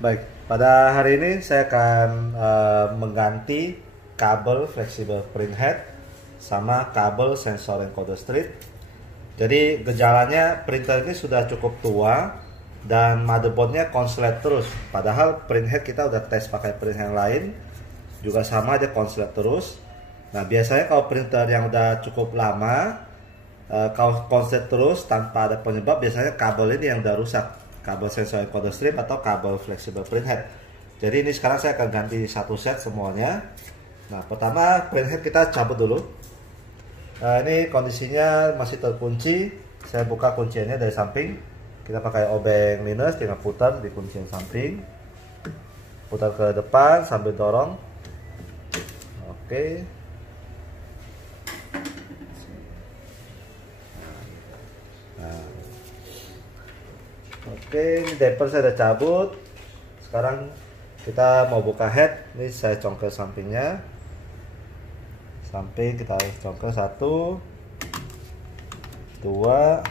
Baik, pada hari ini saya akan mengganti kabel flexible printhead sama kabel sensor encoder strip. Jadi gejalanya printer ini sudah cukup tua dan motherboardnya konslet terus. Padahal printhead kita udah tes pakai printhead yang lain, juga sama aja konslet terus. Nah biasanya kalau printer yang udah cukup lama, kalau konslet terus tanpa ada penyebab, biasanya kabel ini yang udah rusak, kabel sensor encoder strip atau kabel flexible printhead. Jadi ini sekarang saya akan ganti satu set semuanya. Nah pertama printhead kita cabut dulu. Nah, ini kondisinya masih terkunci. Saya buka kunciannya dari samping. Kita pakai obeng minus, tinggal putar di kunci yang samping, putar ke depan sambil dorong. Oke. Nah. Oke, ini damper saya udah cabut. Sekarang kita mau buka head. Ini saya congkel sampingnya. Samping kita congkel 1, 2,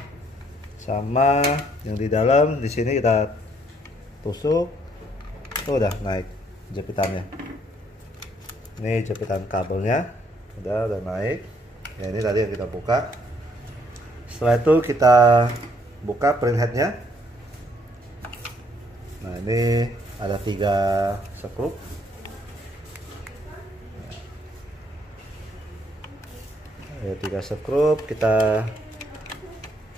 sama yang di dalam di sini kita tusuk. Tuh udah naik jepitannya. Ini jepitan kabelnya udah naik. Ya ini tadi yang kita buka. Setelah itu kita buka printheadnya. Nah ini ada 3 skrup. Ada 3 skrup, kita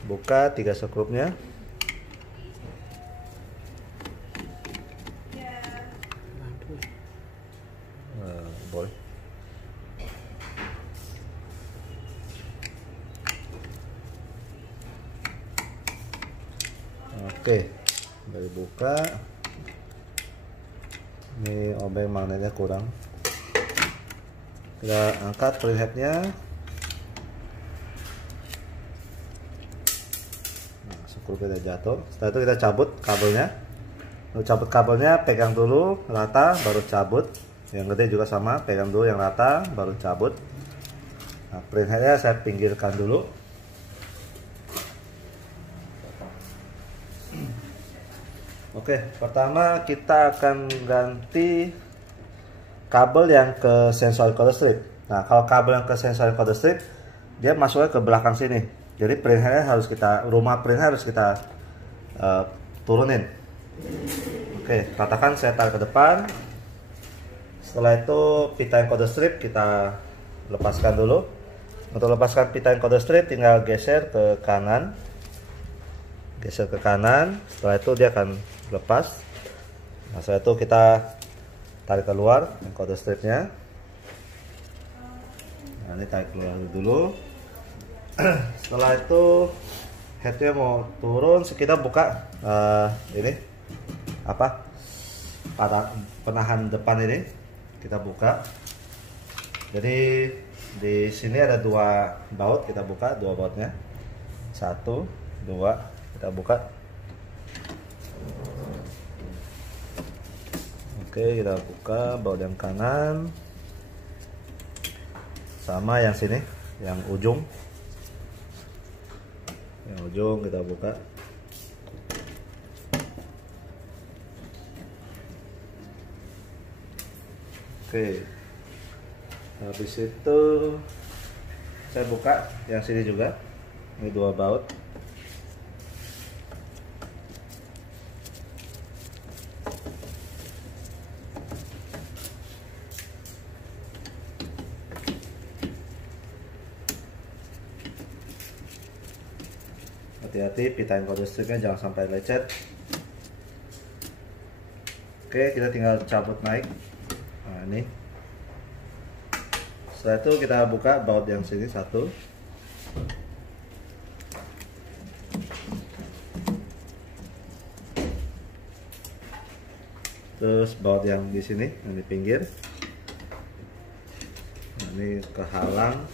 buka 3 skrupnya. Boleh. Oke, dari buka. Ini obeng magnetnya kurang. Kita angkat printheadnya. Udah jatuh. Setelah itu kita cabut kabelnya. Untuk cabut kabelnya pegang dulu rata baru cabut. Yang gede juga sama, pegang dulu yang rata baru cabut. Nah, printheadnya saya pinggirkan dulu. Oke, pertama kita akan ganti kabel yang ke sensor encoder strip. Nah, kalau kabel yang ke sensor encoder strip dia masuknya ke belakang sini. Jadi printheadnya harus kita, rumah printhead harus kita turunin. Oke, katakan saya tarik ke depan. Setelah itu pita encoder strip kita lepaskan dulu. Untuk lepaskan pita encoder strip tinggal geser ke kanan. Geser ke kanan. Setelah itu dia akan lepas. Nah, setelah itu kita tarik keluar encoder stripnya. Nah, ini tarik keluar dulu. Setelah itu headnya mau turun, kita buka ini apa, pada penahan depan ini kita buka. Jadi di sini ada 2 baut, kita buka 2 bautnya, 1, 2, kita buka. Oke, kita buka baut yang kanan sama yang sini, yang ujung. Yang ujung kita buka. Oke, habis itu saya buka yang sini juga. Ini 2 baut. Hati-hati pita encoder stripnya jangan sampai lecet. Oke, kita tinggal cabut naik. Nah ini. Setelah itu kita buka baut yang sini 1. Terus baut yang di sini, yang di pinggir. Nah, ini kehalang.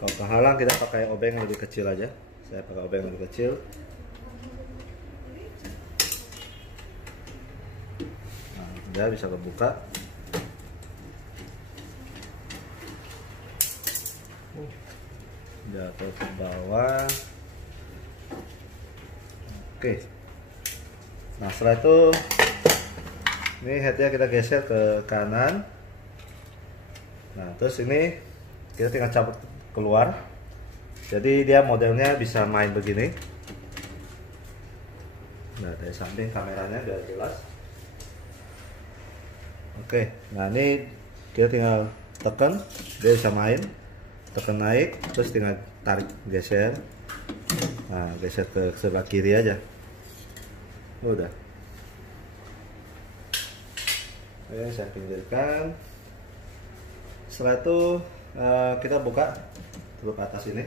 Kalau kehalang kita pakai obeng yang lebih kecil aja. Saya pakai obeng yang lebih kecil. Nah, udah bisa kebuka. Jatuh ke bawah. Oke. Nah setelah itu Ini headnya kita geser ke kanan. Nah, terus ini kita tinggal cabut keluar. Jadi dia modelnya bisa main begini. Nah, dari samping kameranya biar jelas. Oke, nah ini kita tinggal tekan, dia bisa main. Tekan naik, terus tinggal tarik, geser. Nah, geser ke sebelah kiri aja. Udah. Oke, saya pinggirkan. Setelah itu kita buka tutup atas ini.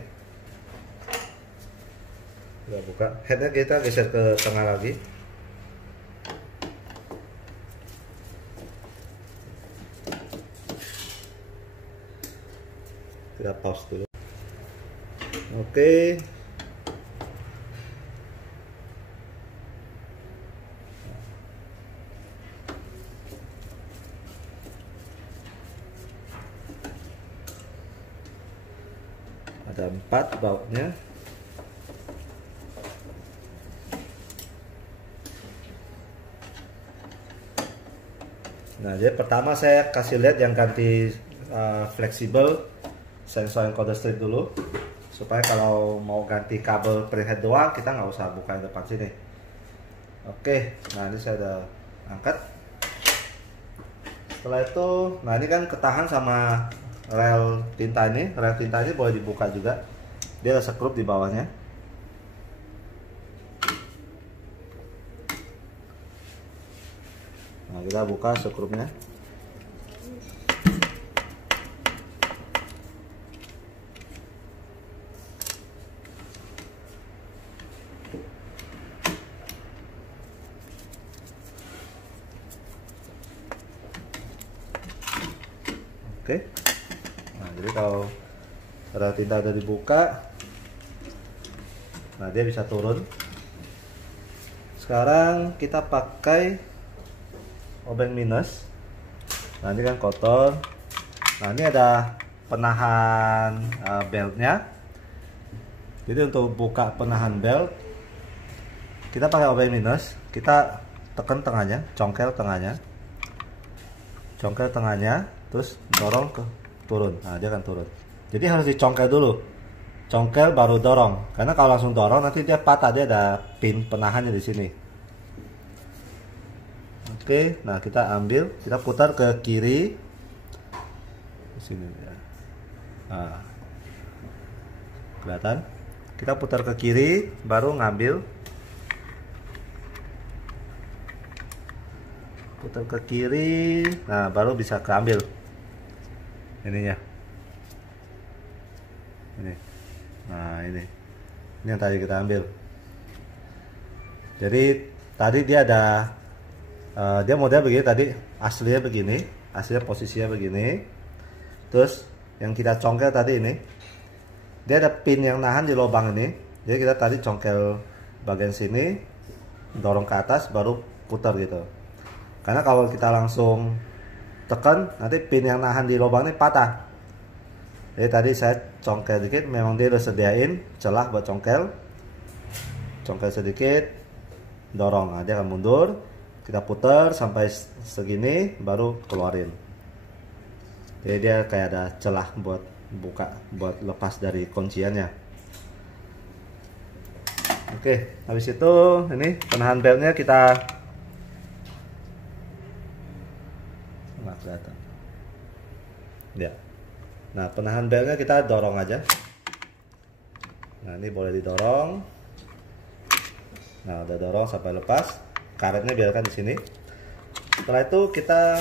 Kita buka. Headnya kita geser ke tengah lagi. Kita pause dulu. Oke. Ada 4 bautnya. Nah, jadi pertama saya kasih lihat yang ganti fleksibel sensor encoder strip dulu, supaya kalau mau ganti kabel printhead doang kita nggak usah buka yang depan sini. Oke, nah ini saya udah angkat. Setelah itu, nah ini kan ketahan sama rel tinta ini. Rel tinta ini boleh dibuka juga, dia ada sekrup di bawahnya. Nah, kita buka sekrupnya. Oke. Nah, jadi kalau rel tinta udah dibuka, nah dia bisa turun. Sekarang kita pakai obeng minus. Nah, ini kan kotor. Nah, ini ada penahan beltnya. Jadi untuk buka penahan belt, kita pakai obeng minus. Kita tekan tengahnya, congkel tengahnya, terus dorong ke turun. Nah, dia akan turun. Jadi harus dicongkel dulu. Congkel baru dorong. Karena kalau langsung dorong nanti dia patah. Dia ada pin penahannya di sini. Oke, nah kita ambil, kita putar ke kiri. Di sini ya. Nah, kelihatan? Kita putar ke kiri, baru ngambil. Putar ke kiri, nah baru bisa keambil ininya. Ini, nah ini yang tadi kita ambil. Jadi tadi dia ada dia model begini tadi, aslinya begini, aslinya posisinya begini. Terus yang kita congkel tadi ini, dia ada pin yang nahan di lubang ini. Jadi kita tadi congkel bagian sini, dorong ke atas, baru putar gitu. Karena kalau kita langsung tekan, nanti pin yang nahan di lubang ini patah. Jadi tadi saya congkel dikit, memang dia udah sediain celah buat congkel. Congkel sedikit, dorong, nah, dia akan mundur. Kita putar sampai segini, baru keluarin. Jadi dia kayak ada celah buat buka, buat lepas dari kunciannya. Oke, habis itu ini penahan beltnya kita nggak kelihatan. Ya. Nah, penahan beltnya kita dorong aja. Nah, ini boleh didorong. Nah, udah dorong sampai lepas. Karetnya biarkan di sini. Setelah itu kita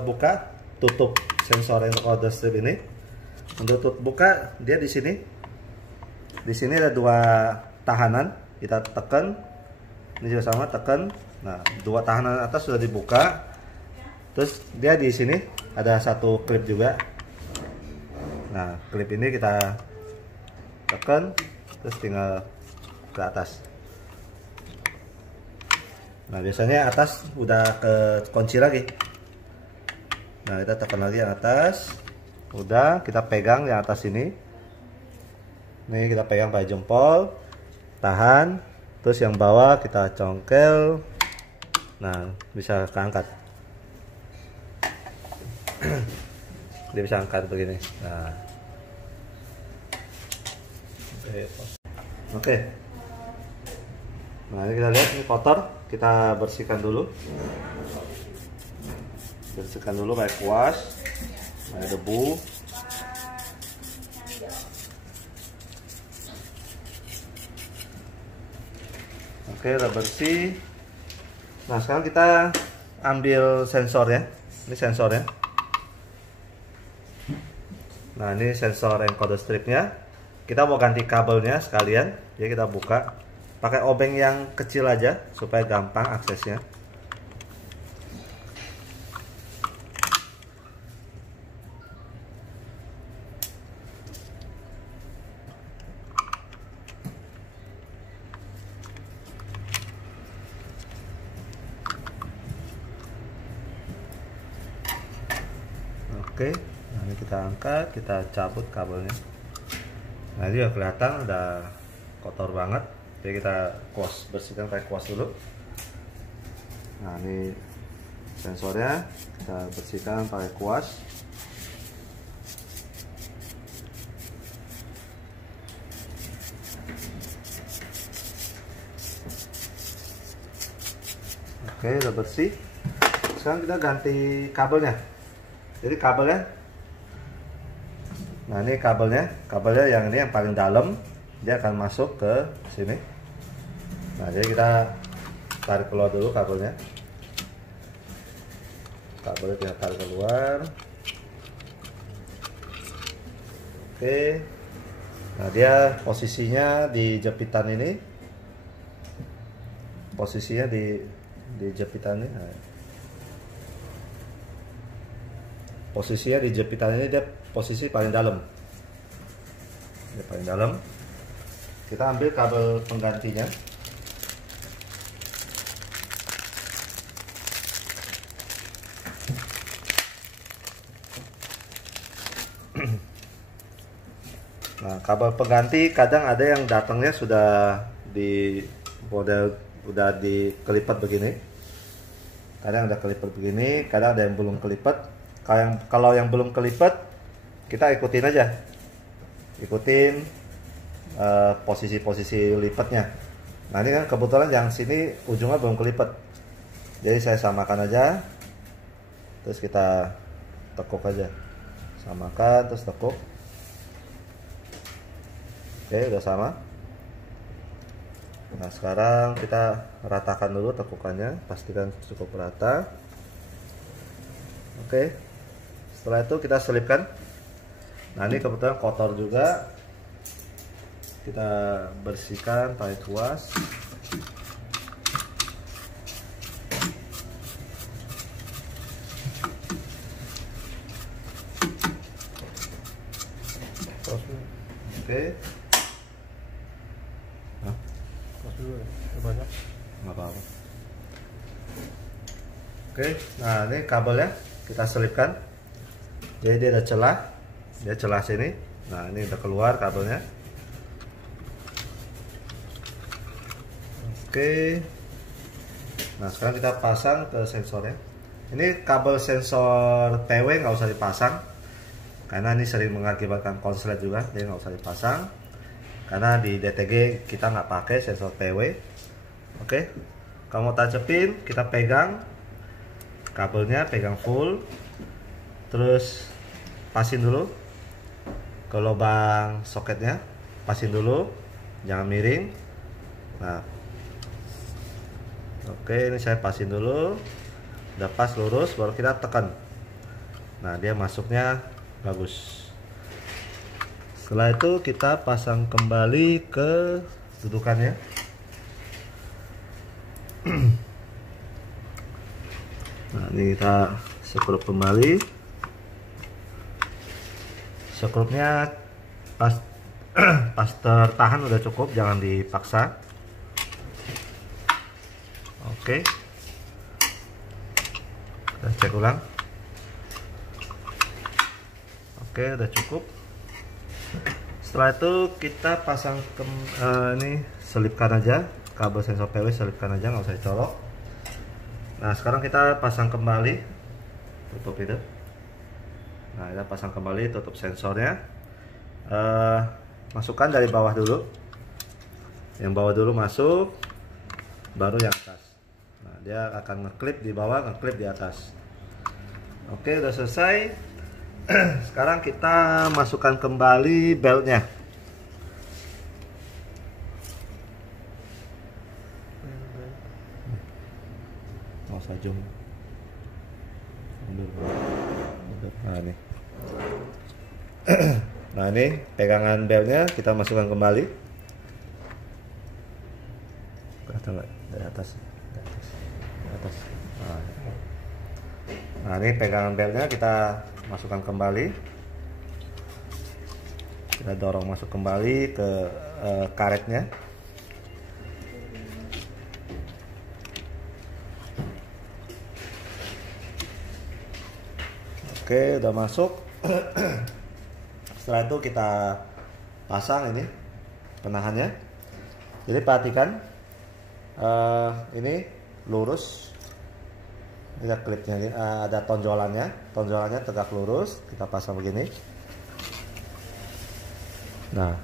buka, tutup sensor encoder strip ini. Untuk tutup buka, dia di sini. Di sini ada 2 tahanan. Kita tekan. Ini juga sama, tekan. Nah, 2 tahanan atas sudah dibuka. Terus dia di sini ada 1 klip juga. Nah, klip ini kita tekan, terus tinggal ke atas. Nah, biasanya atas udah ke kunci lagi. Nah, kita tekan lagi yang atas. Udah, kita pegang yang atas ini. Nih, kita pegang pakai jempol. Tahan. Terus yang bawah kita congkel. Nah, bisa keangkat. Dia bisa angkat begini. Nah, oke. Nah, ini kita lihat ini kotor, kita bersihkan dulu. Bersihkan dulu pakai kuas, ada debu. Oke, udah bersih. Nah, sekarang kita ambil sensor ya. Ini sensornya. Nah, ini sensor encoder stripnya. Kita mau ganti kabelnya sekalian. Jadi kita buka. Pakai obeng yang kecil aja supaya gampang aksesnya. Oke, nah ini kita angkat, kita cabut kabelnya. Nah, ini udah kelihatan udah kotor banget. Jadi kita kuas, bersihkan pakai kuas dulu. Nah, ini sensornya kita bersihkan pakai kuas. Oke, udah bersih. Sekarang kita ganti kabelnya. Jadi kabelnya, nah ini kabelnya yang ini yang paling dalam, dia akan masuk ke sini. Nah, jadi kita tarik keluar dulu kabelnya. Kabelnya kita tarik keluar. Oke. Nah, dia posisinya di jepitan ini. Posisinya di jepitan ini. Nah, posisinya di jepitan ini dia posisi paling dalam. Dia paling dalam. Kita ambil kabel penggantinya. Nah, kabel pengganti kadang ada yang datangnya sudah di model udah dikelipat begini. Kadang ada kelipat begini, kadang ada yang belum kelipat. Kalau yang belum kelipat, kita ikutin aja, ikutin posisi-posisi lipatnya. Nah, ini kan kebetulan yang sini ujungnya belum kelipat, jadi saya samakan aja, terus kita tekuk aja, samakan terus tekuk. Oke, udah sama. Nah, sekarang kita ratakan dulu tekukannya, pastikan cukup rata. Oke. Setelah itu kita selipkan. Nah, ini kebetulan kotor juga. Kita bersihkan pakai kuas. Oke. Hah? Banyak? Nggak apa-apa. Oke. Nah, ini kabelnya kita selipkan. Jadi dia ada celah sini. Nah, ini udah keluar kabelnya. Oke. Nah, sekarang kita pasang ke sensornya. Ini kabel sensor TW nggak usah dipasang, karena ini sering mengakibatkan konslet juga. Jadi nggak usah dipasang, karena di DTG kita nggak pakai sensor TW. Oke. Kalau mau tancapin, kita pegang kabelnya, pegang full, terus pasin dulu ke lubang soketnya, pasin dulu, jangan miring. Nah, oke, ini saya pasin dulu, udah pas lurus, baru kita tekan. Nah, dia masuknya bagus. Setelah itu kita pasang kembali ke dudukannya. Nah, ini kita skrup kembali. Skrupnya pas tertahan udah cukup, jangan dipaksa. Oke, kita cek ulang. Oke, udah cukup. Setelah itu kita pasang ini selipkan aja kabel sensor PW, selipkan aja, nggak usah colok. Nah, sekarang kita pasang kembali tutup itu. Nah, kita pasang kembali tutup sensornya. Masukkan dari bawah dulu. Yang bawah dulu masuk, baru yang atas. Nah, dia akan ngeklip di bawah, ngeklip di atas. Oke, udah selesai. Sekarang kita masukkan kembali beltnya. Mau saya zoom. Nah, ini. Nah, ini pegangan beltnya kita masukkan kembali. Dari atas. Nah, ini pegangan beltnya kita masukkan kembali. Kita dorong masuk kembali ke karetnya. Oke, udah masuk. Setelah itu kita pasang ini penahannya. Jadi perhatikan, ini lurus. Ini ada klipnya, ada tonjolannya tegak lurus. Kita pasang begini. Nah,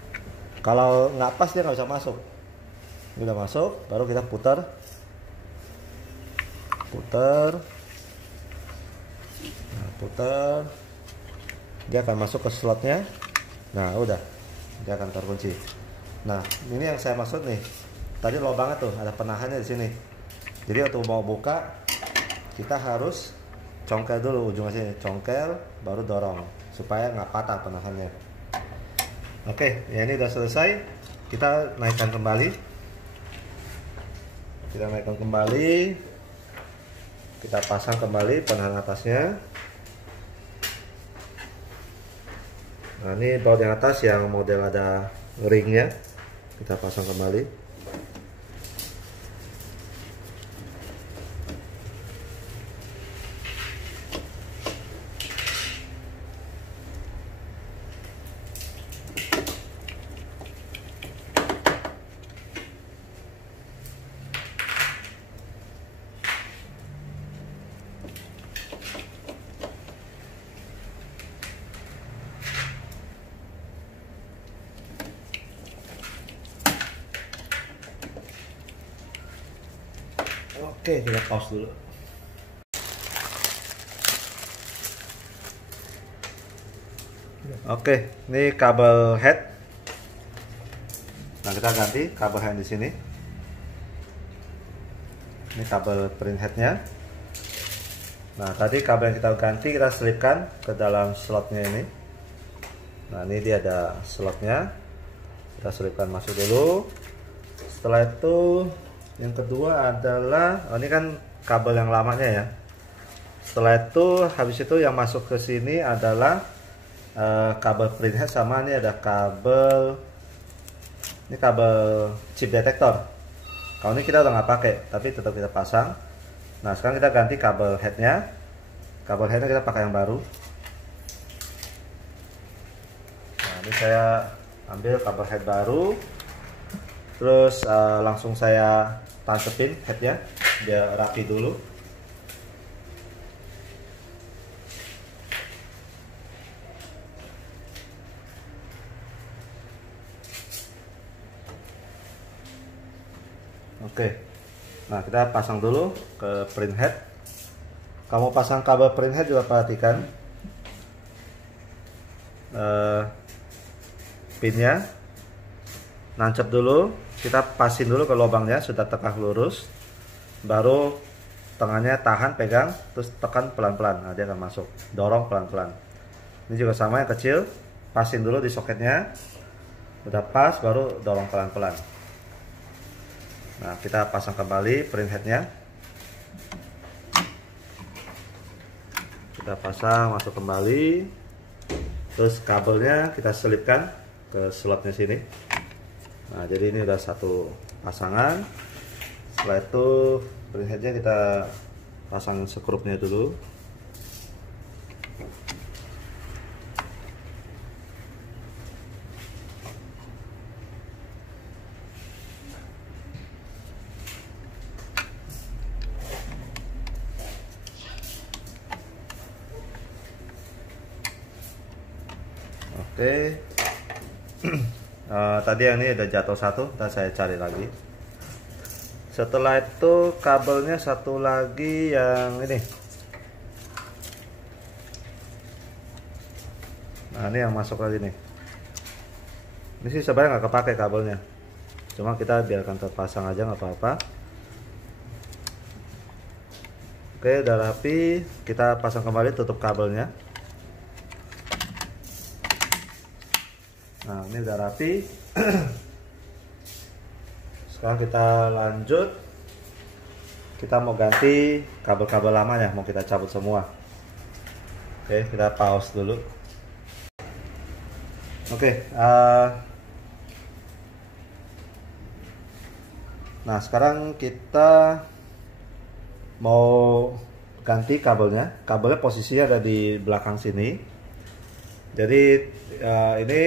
kalau nggak pas dia nggak bisa masuk. Ini udah masuk, baru kita putar. Putar, dia akan masuk ke slotnya. Nah, udah, dia akan terkunci. Nah, ini yang saya maksud nih, tadi lubangnya tuh ada penahannya di sini. Jadi waktu mau buka, kita harus congkel dulu ujungnya sini, congkel baru dorong supaya nggak patah penahannya. Oke, ya ini udah selesai. Kita naikkan kembali. Kita pasang kembali penahan atasnya. Nah, ini baut yang atas yang model ada ringnya, kita pasang kembali. Oke, kita pause dulu. Oke, ini kabel head. Nah, kita ganti kabel head di sini. Ini kabel print headnya. Nah, tadi kabel yang kita ganti kita selipkan ke dalam slotnya ini. Nah, ini dia ada slotnya. Kita selipkan masuk dulu. Setelah itu yang kedua adalah, ini kan kabel yang lamanya ya. Setelah itu, habis itu yang masuk ke sini adalah kabel printhead, sama ini ada kabel, ini kabel chip detector. Kalau ini kita udah nggak pakai, tapi tetap kita pasang. Nah, sekarang kita ganti kabel headnya. Kabel headnya kita pakai yang baru. Nah, ini saya ambil kabel head baru. Terus langsung saya tancapin headnya biar rapi dulu. Oke, nah kita pasang dulu ke print head. Kamu pasang kabel print head juga perhatikan pinnya, nancap dulu. Kita pasin dulu ke lubangnya, sudah tegak lurus, baru tengahnya tahan, pegang, terus tekan pelan-pelan. Nah, dia akan masuk, dorong pelan-pelan. Ini juga sama yang kecil, pasin dulu di soketnya, udah pas, baru dorong pelan-pelan. Nah, kita pasang kembali print headnya. Kita pasang, masuk kembali. Terus kabelnya kita selipkan ke slotnya sini. Nah, jadi ini udah satu pasangan. Setelah itu print headnya kita pasang skrupnya dulu. Oke. Tadi yang ini udah jatuh satu, dan saya cari lagi. Setelah itu kabelnya satu lagi yang ini. Nah ini yang masuk lagi nih. Ini sih sebenarnya nggak kepake kabelnya, cuma kita biarkan terpasang aja nggak apa-apa. Oke, udah rapi, kita pasang kembali, tutup kabelnya. Nah ini udah rapi. Sekarang kita lanjut, kita mau ganti kabel-kabel lamanya, mau kita cabut semua. Oke, kita pause dulu. Oke, nah sekarang kita mau ganti kabelnya. Kabelnya posisinya ada di belakang sini. Jadi ini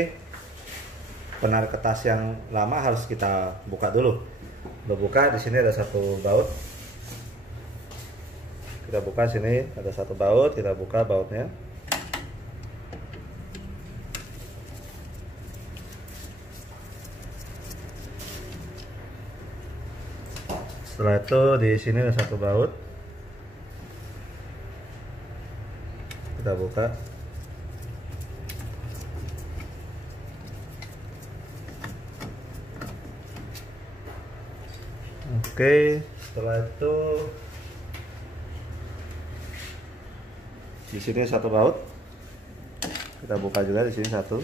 penarik kertas yang lama harus kita buka dulu. Udah buka, di sini ada satu baut. Kita buka sini ada satu baut, kita buka bautnya. Setelah itu di sini ada satu baut. Kita buka. Oke, setelah itu di sini satu baut. Kita buka juga di sini satu.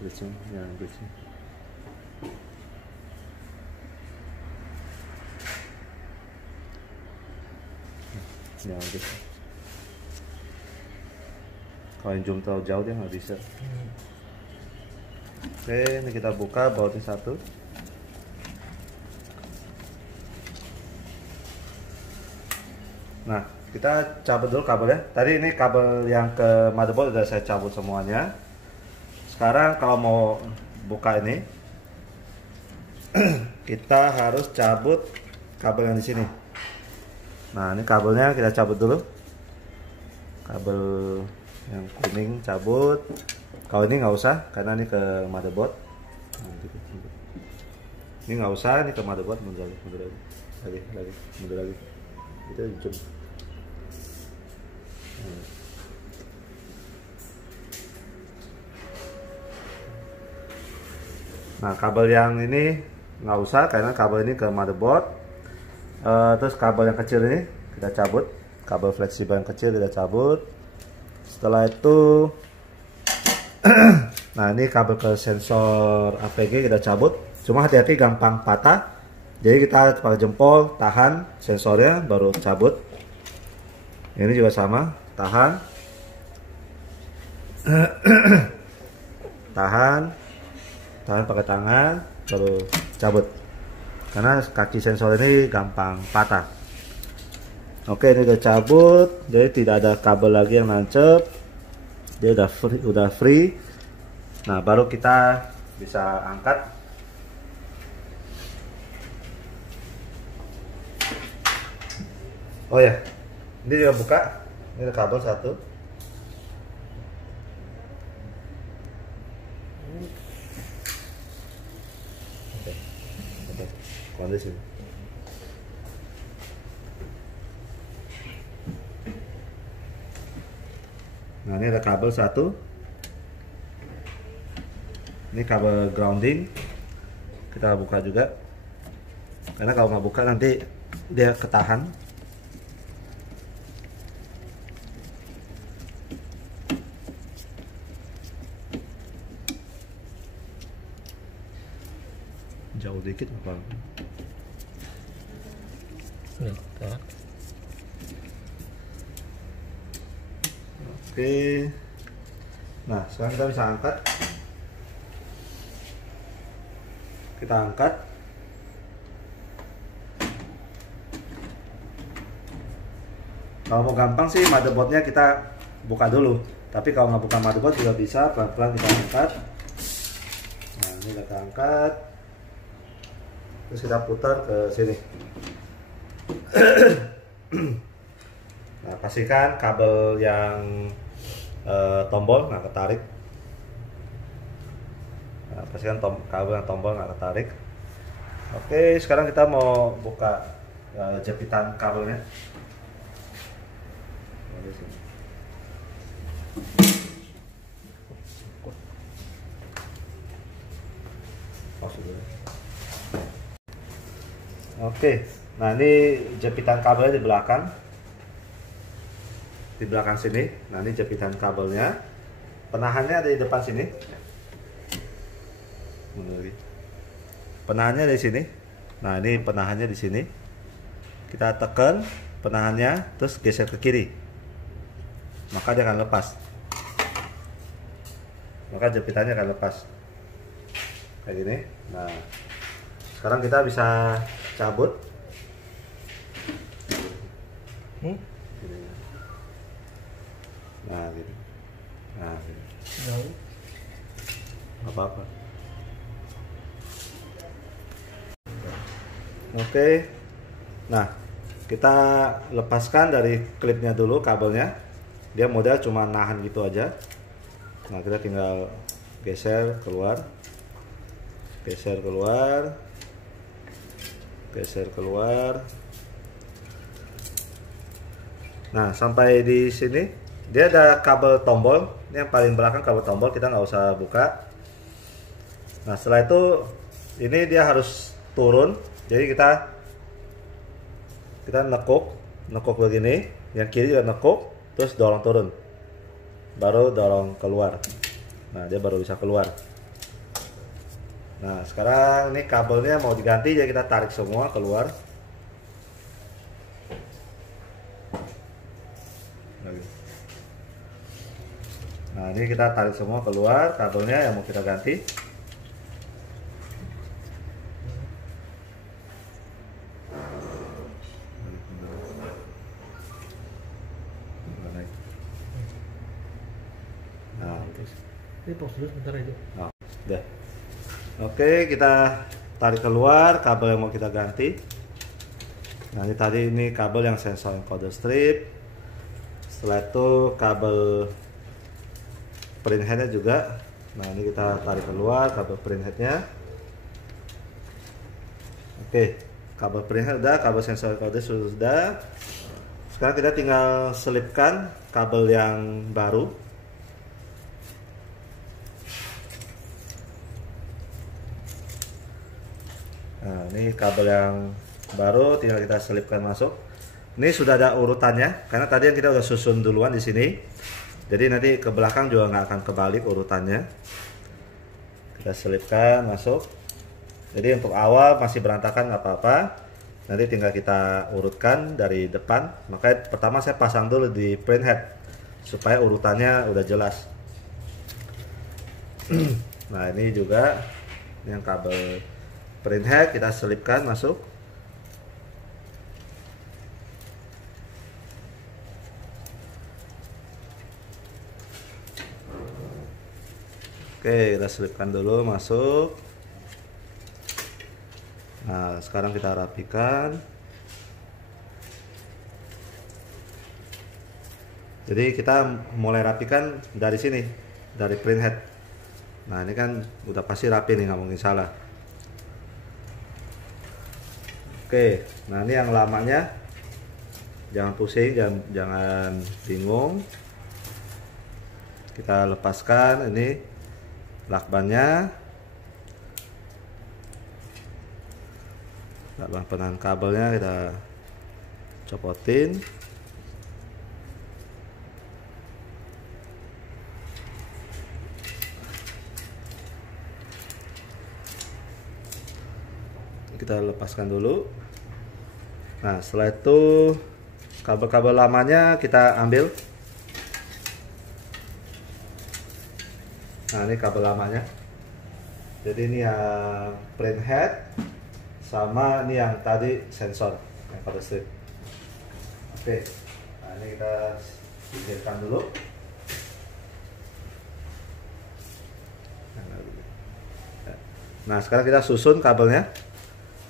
Ya, ya, gitu. Kalau yang zoom terlalu jauh dia nggak bisa. Oke, ini kita buka bautnya satu. Nah, kita cabut dulu kabelnya. Tadi ini kabel yang ke motherboard udah saya cabut semuanya. Sekarang kalau mau buka ini, kita harus cabut kabel yang di sini. Nah, ini kabelnya kita cabut dulu. Kabel yang kuning cabut. Kalau ini nggak usah, karena ini ke motherboard. Ini nggak usah, ini ke motherboard. Mundur lagi, mundur lagi. Itu zoom. Nah, kabel yang ini nggak usah, karena kabel ini ke motherboard. Terus kabel yang kecil ini kita cabut, kabel fleksibel yang kecil kita cabut. Setelah itu nah ini kabel ke sensor APG kita cabut, cuma hati-hati gampang patah, jadi kita pakai jempol tahan sensornya baru cabut. Ini juga sama, tahan tahan pakai tangan baru cabut, karena kaki sensor ini gampang patah. Oke, ini udah cabut, jadi tidak ada kabel lagi yang nancep, dia udah free. Nah, baru kita bisa angkat. Oh ya, ini juga buka, ini ada kabel satu. Oke, kondisi. Nah, ini ada kabel satu. Ini kabel grounding. Kita buka juga. Karena kalau nggak buka nanti dia ketahan. Jauh dikit apa? Oke. Nah, sekarang kita bisa angkat. Kita angkat. Kalau mau gampang sih motherboardnya kita buka dulu. Tapi kalau nggak buka motherboard juga bisa, pelan-pelan kita angkat. Nah, ini kita angkat. Terus kita putar ke sini. Nah, pastikan kabel yang tombol nggak ketarik. Nah, pastikan kabel yang tombol nggak ketarik. Oke, sekarang kita mau buka jepitan kabelnya. Oke, nah ini jepitan kabelnya di belakang. Di belakang sini. Nah ini jepitan kabelnya. Penahannya ada di depan sini. Penahannya di sini. Nah ini penahannya di sini. Kita tekan penahannya, terus geser ke kiri. Maka dia akan lepas. Maka jepitannya akan lepas. Kayak gini. Nah, sekarang kita bisa cabut. Nah, gitu. Nah, gitu. Apa-apa. Oke. Nah, kita lepaskan dari klipnya dulu kabelnya. Dia model cuma nahan gitu aja. Nah, kita tinggal geser keluar. Geser keluar. Geser keluar. Nah, sampai di sini dia ada kabel tombol. Ini yang paling belakang kabel tombol, kita nggak usah buka. Nah, setelah itu ini dia harus turun. Jadi kita nekuk begini, yang kiri juga nekuk, terus dorong turun, baru dorong keluar. Nah, dia baru bisa keluar. Nah, sekarang ini kabelnya mau diganti, jadi kita tarik semua keluar. Nah, ini kita tarik semua keluar kabelnya yang mau kita ganti. Nah, ini pause dulu sebentar aja. Nah, udah. Oke, kita tarik keluar kabel yang mau kita ganti. Nah, ini tadi ini kabel yang sensor encoder strip. Setelah itu kabel print headnya juga. Nah, ini kita tarik keluar kabel print headnya. Oke, kabel print head udah, kabel sensor encoder sudah. Sekarang kita tinggal selipkan kabel yang baru. Nah, ini kabel yang baru tinggal kita selipkan masuk. Ini sudah ada urutannya karena tadi yang kita udah susun duluan di sini. Jadi nanti ke belakang juga nggak akan kebalik urutannya. Kita selipkan masuk. Jadi untuk awal masih berantakan nggak apa-apa. Nanti tinggal kita urutkan dari depan. Makanya pertama saya pasang dulu di print head supaya urutannya udah jelas. Nah, ini juga yang kabel print head kita selipkan masuk. Oke, kita selipkan dulu masuk. Nah, sekarang kita rapikan. Jadi kita mulai rapikan dari sini, dari print head. Nah, ini kan udah pasti rapi nih, nggak mungkin salah. Oke, nah ini yang lamanya jangan pusing, jangan bingung. Kita lepaskan ini lakbannya, lakban penahan kabelnya kita copotin. Kita lepaskan dulu. Nah, setelah itu kabel-kabel lamanya kita ambil. Nah, ini kabel lamanya. Jadi ini yang print head sama ini yang tadi sensor yang pada strip. Oke. Nah, ini kita singkirkan dulu. Nah, sekarang kita susun kabelnya.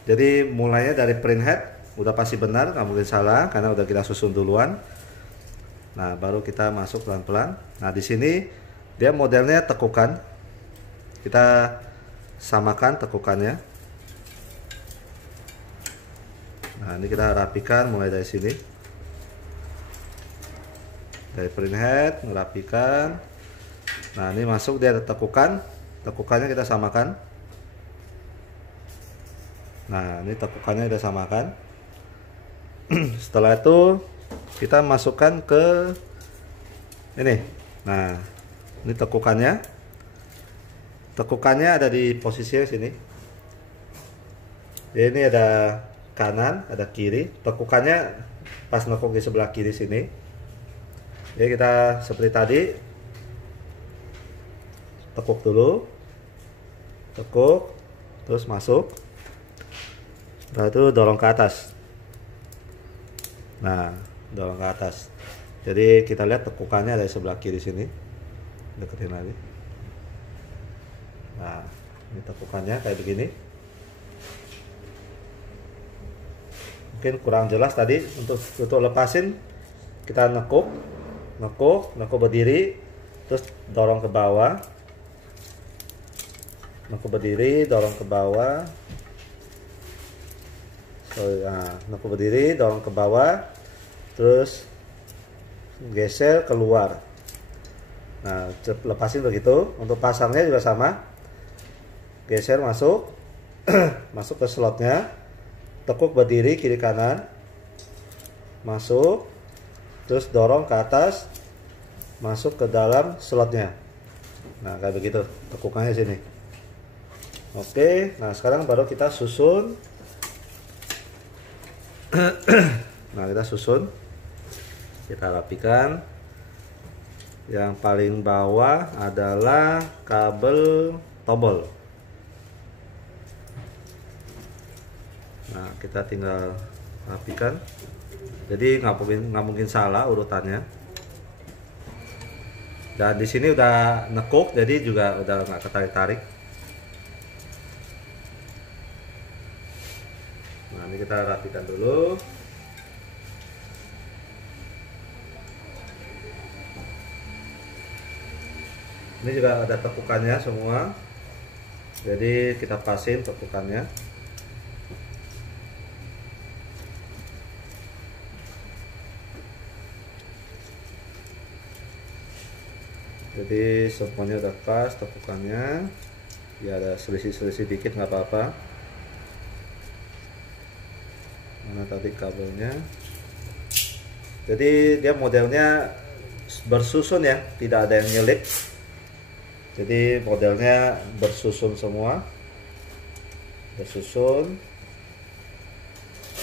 Jadi mulainya dari print head udah pasti benar, nggak mungkin salah karena udah kita susun duluan. Nah, baru kita masuk pelan-pelan. Nah, di sini dia modelnya tekukan. Kita samakan tekukannya. Nah, ini kita rapikan mulai dari sini. Dari print head, merapikan. Nah, ini masuk dia ada tekukan. Tekukannya kita samakan. Nah, ini tekukannya kita samakan. Setelah itu kita masukkan ke ini. Nah, ini tekukannya. Tekukannya ada di posisi sini. Jadi ini ada kanan, ada kiri. Tekukannya pas nekuk di sebelah kiri sini. Jadi kita seperti tadi, tekuk dulu, tekuk, terus masuk. Setelah itu dorong ke atas. Nah, dorong ke atas. Jadi kita lihat tekukannya dari sebelah kiri sini. Deketin lagi. Nah, ini tekukannya kayak begini. Mungkin kurang jelas tadi. Untuk lepasin, kita nekuk berdiri, terus dorong ke bawah. Nekuk berdiri, dorong ke bawah. Nah, nekuk berdiri, dorong ke bawah, terus geser keluar. Nah, lepasin begitu. Untuk pasangnya juga sama. Geser masuk, masuk ke slotnya. Tekuk berdiri kiri kanan, masuk, terus dorong ke atas, masuk ke dalam slotnya. Nah, kayak begitu tekukannya sini. Oke, nah sekarang baru kita susun. Nah, kita susun, kita rapikan. Yang paling bawah adalah kabel tombol. Nah, kita tinggal rapikan. Jadi nggak mungkin salah urutannya. Dan di sini udah nekuk, jadi juga udah nggak ketarik-tarik. Nah, ini kita rapikan dulu. Ini juga ada tekukannya semua. Jadi kita pasin tekukannya. Jadi semuanya udah pas tekukannya. Ya ada selisih-selisih dikit nggak apa-apa. Mana tadi kabelnya? Jadi dia modelnya bersusun ya, tidak ada yang nyelip. Jadi modelnya bersusun semua, bersusun.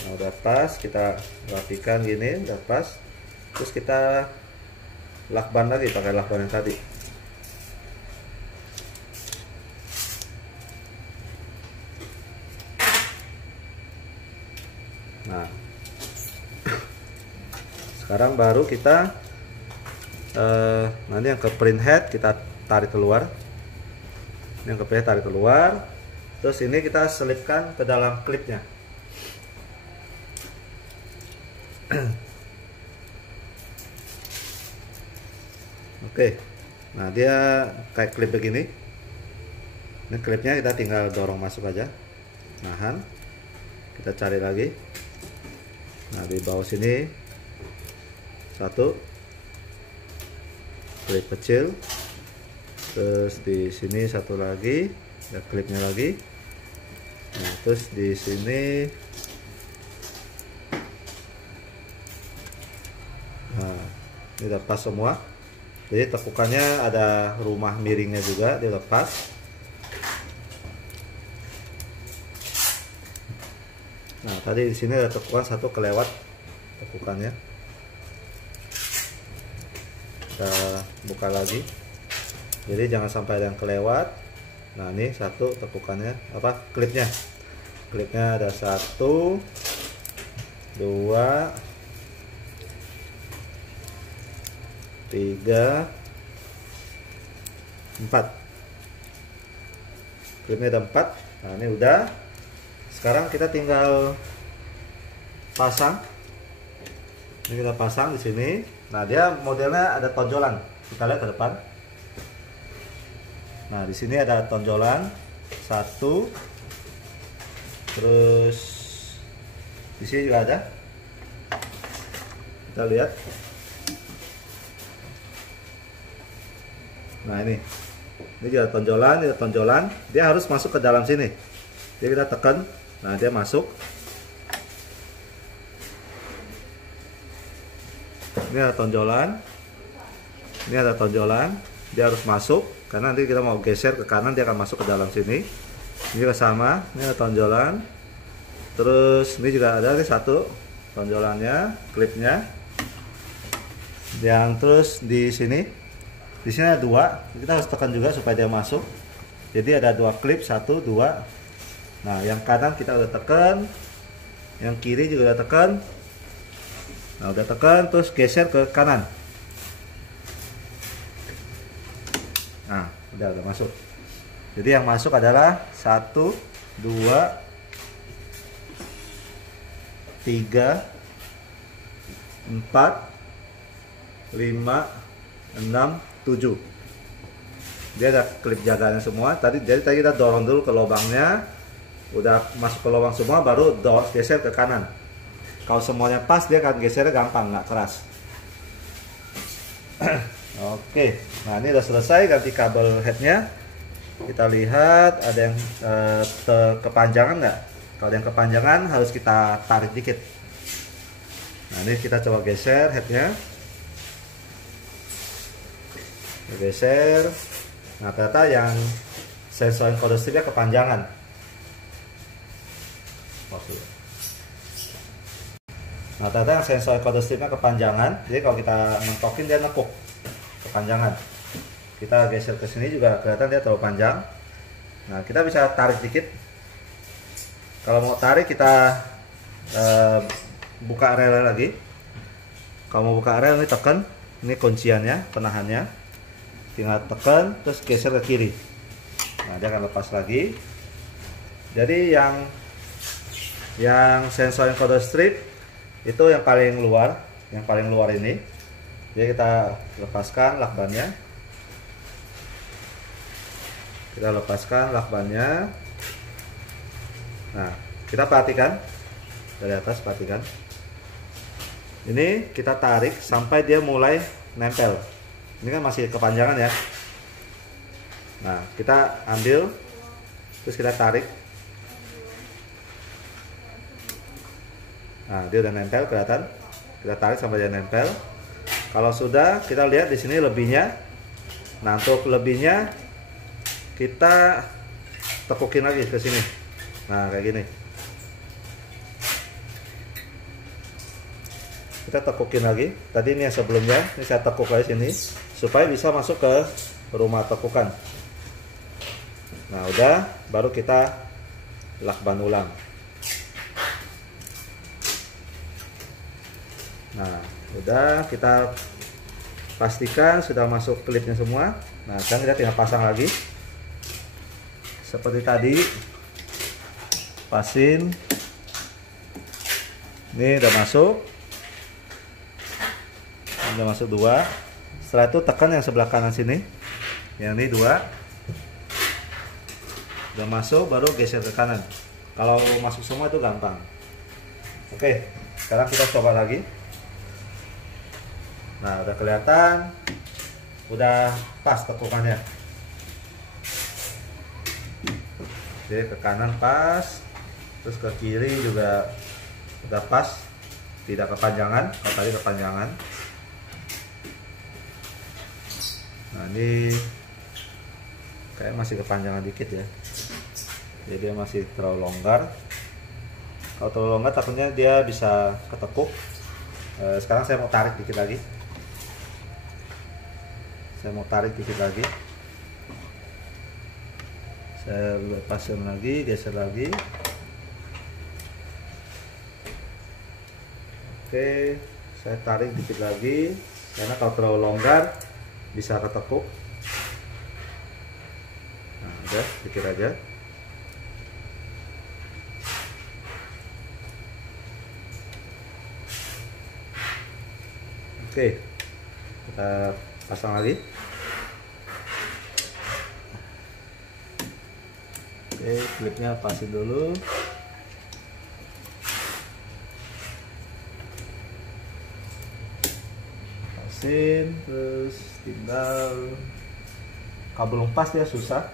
Nah, udah pas, kita rapikan gini, udah pas. Terus kita lakban lagi pakai lakban yang tadi. Nah, sekarang baru kita nanti yang ke print head kita tarik keluar. Ini yang ke print head tarik keluar. Terus ini kita selipkan ke dalam klipnya. Oke, nah dia kayak klip begini. Ini klipnya kita tinggal dorong masuk aja, nahan. Kita cari lagi. Nah, di bawah sini satu klip kecil, terus di sini satu lagi, ada klipnya lagi. Nah, terus di sini, nah ini udah pas semua. Jadi tekukannya ada rumah miringnya juga, dia udah pas. Nah, tadi di sini ada tekukan satu kelewat tekukannya. Kita buka lagi. Jadi jangan sampai ada yang kelewat. Nah, ini satu tekukannya, apa klipnya? Klipnya ada 1, 2, 3, 4. Klipnya ada 4. Nah, ini udah. Sekarang kita tinggal pasang. Ini kita pasang di sini. Nah, dia modelnya ada tonjolan. Kita lihat ke depan. Nah, di sini ada tonjolan satu. Terus di sini juga ada. Kita lihat. Nah, ini juga tonjolan, ini tonjolan. Dia harus masuk ke dalam sini. Jadi kita tekan. Nah, dia masuk. Ini ada tonjolan. Ini ada tonjolan. Dia harus masuk karena nanti kita mau geser ke kanan, dia akan masuk ke dalam sini. Ini juga sama. Ini ada tonjolan. Terus ini juga ada satu tonjolannya, klipnya. Yang terus di sini. Di sini ada dua, kita harus tekan juga supaya dia masuk. Jadi ada dua klip, satu, dua. Nah, yang kanan kita udah tekan, yang kiri juga udah tekan. Nah, udah tekan, terus geser ke kanan. Nah, udah masuk. Jadi yang masuk adalah 1, 2, 3, 4, 5, 6, 7. Dia ada klip jaganya semua. Jadi tadi kita dorong dulu ke lubangnya, udah masuk ke lubang semua, baru geser ke kanan. Kalau semuanya pas, dia akan gesernya gampang, nggak keras. Oke, nah ini udah selesai ganti kabel headnya. Kita lihat ada yang kepanjangan nggak? Kalau yang kepanjangan harus kita tarik dikit. Nah, ini kita coba geser headnya. Geser. Nah, ternyata yang sensor encoder stripnya kepanjangan. Nah, ternyata yang sensor encoder stripnya kepanjangan. Jadi kalau kita mentokin dia nekuk kepanjangan. Kita geser ke sini juga kelihatan dia terlalu panjang. Nah, kita bisa tarik dikit. Kalau mau tarik kita buka rel lagi. Kalau mau buka rel ini tekan. Ini kunciannya, penahannya. Tinggal tekan terus geser ke kiri. Nah, dia akan lepas lagi. Jadi yang sensor encoder strip itu yang paling luar ini. Jadi kita lepaskan lakbannya. Nah, kita perhatikan dari atas, perhatikan. Ini kita tarik sampai dia mulai nempel. Ini kan masih kepanjangan ya. Nah, kita ambil terus kita tarik. Nah, dia udah nempel, kelihatan. Kita tarik sampai dia nempel. Kalau sudah, kita lihat di sini lebihnya. Nah, untuk lebihnya kita tekukin lagi ke sini. Nah, kayak gini. Kita tekukin lagi. Tadi ini yang sebelumnya, ini saya tekuk lagi sini supaya bisa masuk ke rumah tekukan. Nah, udah, baru kita lakban ulang. Nah, udah, kita pastikan sudah masuk klipnya semua. Nah, sekarang kita tinggal pasang lagi. Seperti tadi, pasin. Ini udah masuk. Udah masuk dua. Setelah itu tekan yang sebelah kanan sini. Yang ini dua. Udah masuk, baru geser ke kanan. Kalau masuk semua itu gampang. Oke, sekarang kita coba lagi. Nah, udah kelihatan. Udah pas tekukannya. Jadi ke kanan pas. Terus ke kiri juga udah pas. Tidak kepanjangan. Kalau tadi kepanjangan. Nah, ini kayak masih kepanjangan dikit ya. Jadi dia masih terlalu longgar. Kalau terlalu longgar takutnya dia bisa ketekuk. Sekarang saya mau tarik dikit lagi. Saya lepasin lagi, geser lagi. Oke, saya tarik dikit lagi. Karena kalau terlalu longgar bisa ketekuk. Nah, udah, dikit aja. Oke, kita pasang lagi. Oke, klipnya pasin dulu. Pasin, terus tinggal kabel lepas dia susah.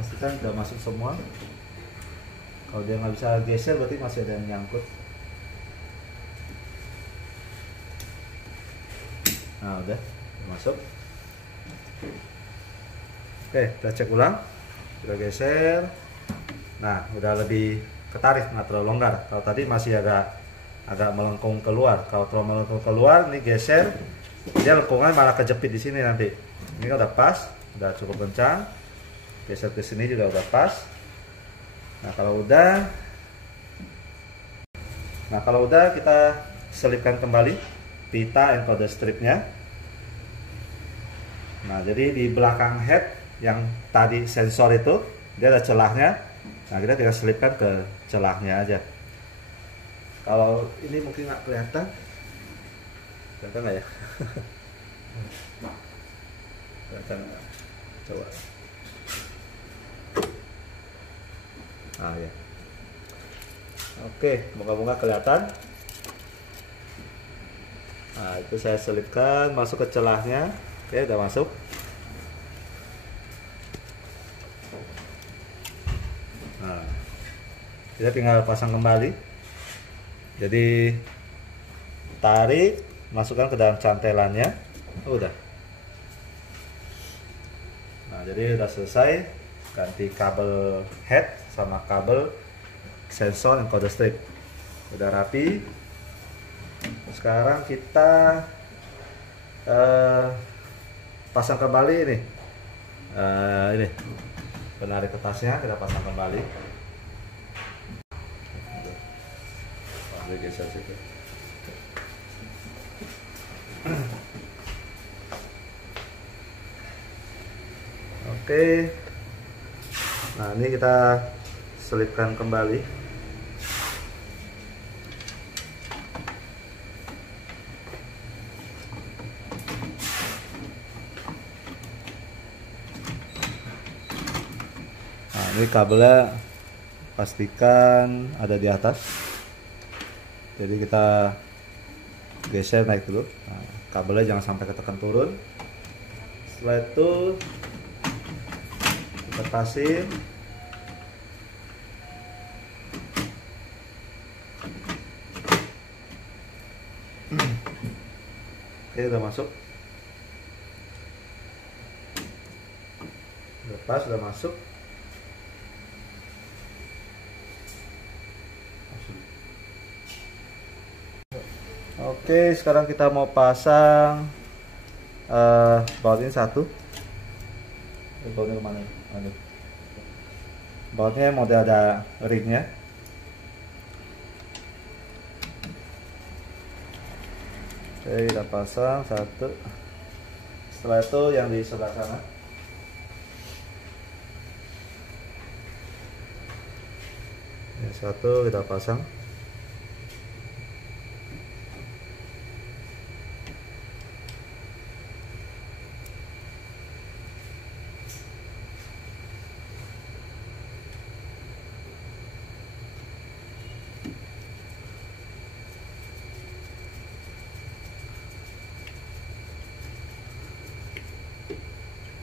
Pastikan udah masuk semua. Kalau dia nggak bisa geser berarti masih ada yang nyangkut. Nah udah masuk. Oke, kita cek ulang. Kita geser. Nah udah lebih ketarik, nggak terlalu longgar. Kalau tadi masih agak melengkung keluar. Kalau terlalu melengkung keluar, ini geser, dia lengkungan malah kejepit di sini nanti. Ini kan udah pas, udah cukup kencang. Geser ke sini juga udah pas. Nah kalau udah kita selipkan kembali pita encoder stripnya. Nah jadi di belakang head yang tadi sensor itu dia ada celahnya. Nah kita tinggal selipkan ke celahnya aja. Kalau ini mungkin nggak kelihatan nggak ya? Kelihatan nggak? Coba. Ah ya. Oke, moga-moga kelihatan. Nah itu saya selipkan masuk ke celahnya. Oke, udah masuk. Nah, kita tinggal pasang kembali. Jadi tarik, masukkan ke dalam cantelannya. Udah. Nah jadi udah selesai. Ganti kabel head sama kabel sensor encoder strip. Udah rapi. Sekarang kita pasang kembali ini. Ini penarik kertasnya kita pasang kembali. Geser situ. Oke. Nah, ini kita selipkan kembali. Nah, ini kabelnya pastikan ada di atas. Jadi kita geser naik dulu. Nah, kabelnya jangan sampai ketekan turun. Setelah itu kita pasin. Oke, udah masuk. Lepas, udah masuk. Oke, sekarang kita mau pasang bautnya satu. Bautnya kemana? Bautnya model ada ringnya. Oke, kita pasang satu. Setelah itu yang di sebelah sana. Yang satu kita pasang.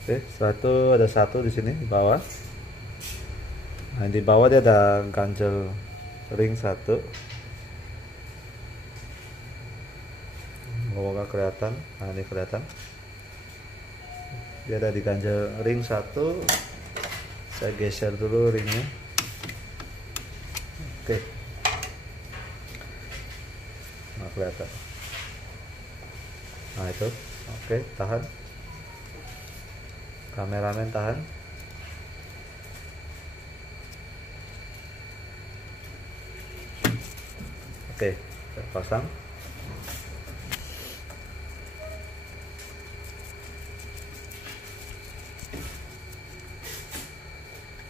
Oke, setelah itu ada satu di sini di bawah. Nah, di bawah dia ada ganjel ring satu. Semoga kelihatan. Nah, ini kelihatan. Dia ada di ganjel ring satu. Saya geser dulu ringnya. Oke. Nah, kelihatan. Nah, itu. Oke, tahan. Kameramen tahan. Oke, kita pasang.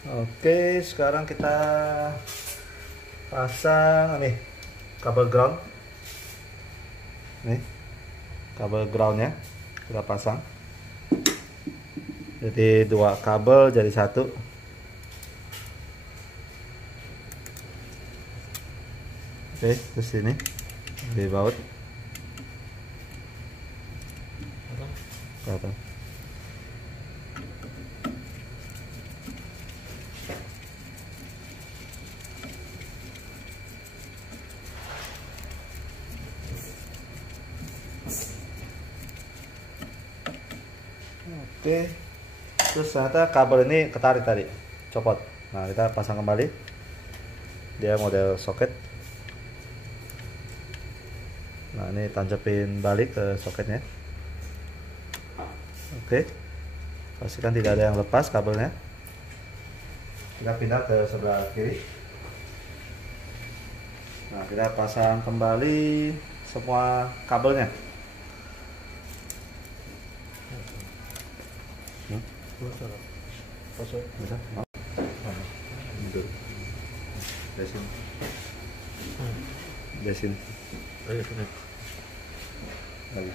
Oke, sekarang kita pasang nih kabel ground. Nih kabel groundnya kita pasang. Jadi dua kabel jadi satu. Oke, ke sini di baut ke atas. Oke, terus ternyata kabel ini ketarik tadi, copot. Nah, kita pasang kembali. Dia model soket. Nah, ini tancepin balik ke soketnya. Oke, pastikan tidak ada yang lepas kabelnya. Kita pindah ke sebelah kiri. Nah, kita pasang kembali semua kabelnya. Bisa? Dari sini. Dari sini. Lagi.